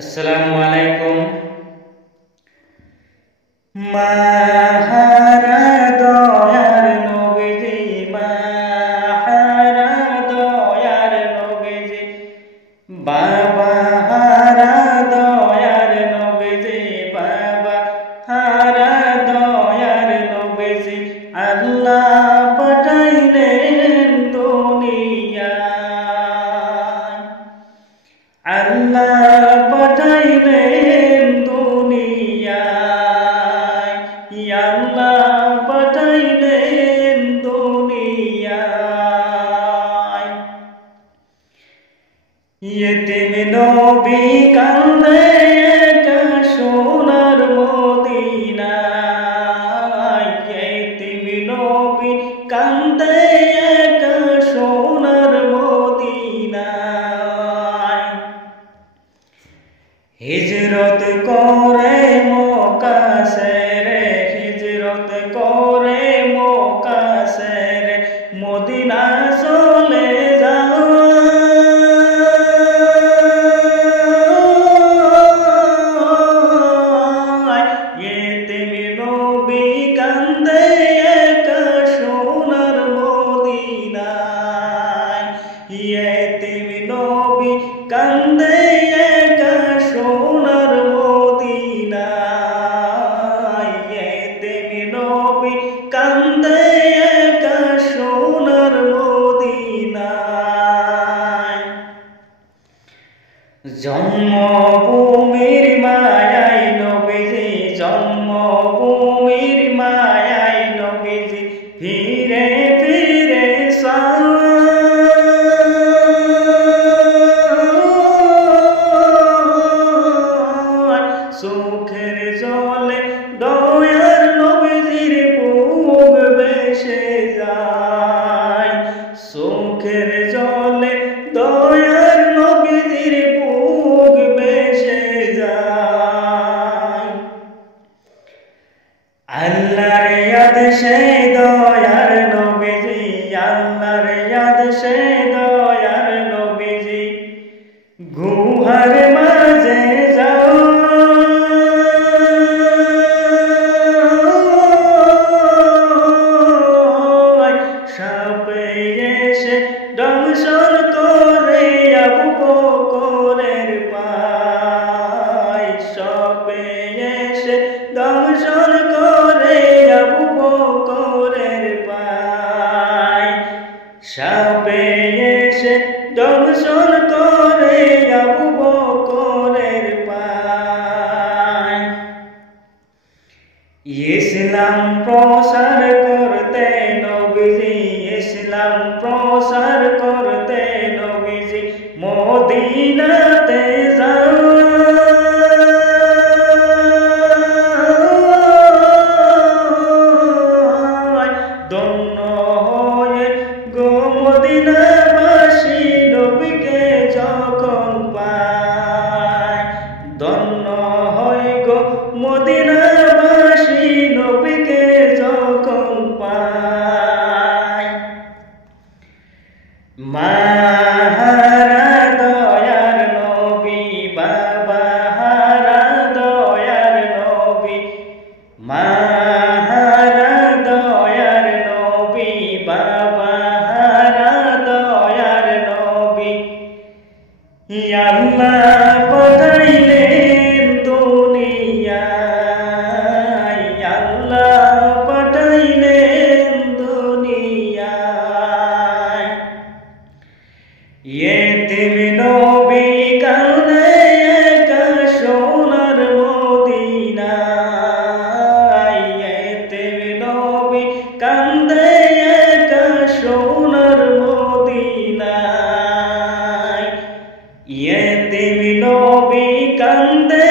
আসসালামু আলাইকুম। মাহারা দয়ার নবীজি, মাহারা দয়ার নবীজি, বাবা হারা দয়ার নবীজি, বাবা হারা দয়ার নবীজি, আল্লাহ পাঠাইলেন দুনিয়ায়, আল্লাহ পাঠাইলেন দুনিয়ায়, আল্লাহ পাঠাইলেন দুনিয়ায়। ইয়েতিম নবী কান্দে একা সোনার মদিনায়, ইয়েতিম নবী কান্দে একা সোনার মদিনায়। হিজরত করে মক্কা ছেড়ে, হিজরত করে মক্কা ছেড়ে মদিনা চলে যাও, ইয়েতিম নবী কান্দে একা সোনার মদিনায়, ইয়েতিম নবী কান্দে একা সোনার মদিনায়, ইয়েতিম নবী কান্দে একা সোনার মদিনায়। জন্মভূমির মায়ায় নবীজি, জন্মভূমির মায়ায় নবীজি ফিরে ফিরে চোখের জলে দয়ার নবীজির বুক ভেসে যায়, চোখের জলে দয়ার নবীজির বুক ভেসে যায়। আল্লাহর আদেশে দয়ার নবীজি, আল্লাহর আদেশে দয়ার নবীজি গুহার মাঝে যাও, সাপে এসে দংশন করে আবু বকরের পায়, সাপে এসে দংশন করে আবু বকরের পায়, সাপে এসে দংশন করে আবু বকরের পায়। ইসলাম প্রসার করতে নবীজি, ইসলাম প্রসার করতে নবীজি মদিনাতে যাও, ধন্য হয়ে গো মদিনাবাসী নবীকে যখন পায়, ধন্য হয়ে গো মদিনাবাসী নবীকে যখন পায়। মাহারা দয়ার নবী, বাবা হারা দয়ার নবী, মাহারা দয়ার নবী, বাবা হারা দয়ার নবী, আল্লাহ পাঠাইলেন দুনিয়ায়, আল্লাহ পাঠাইলেন দুনিয়ায়। ইয়েতিম নবী কান্দে একা সোনার মদিনায়, ইয়েতিম নবী কান্দে একা সোনার মদিনায়, ইয়েতিম নবী কান্দে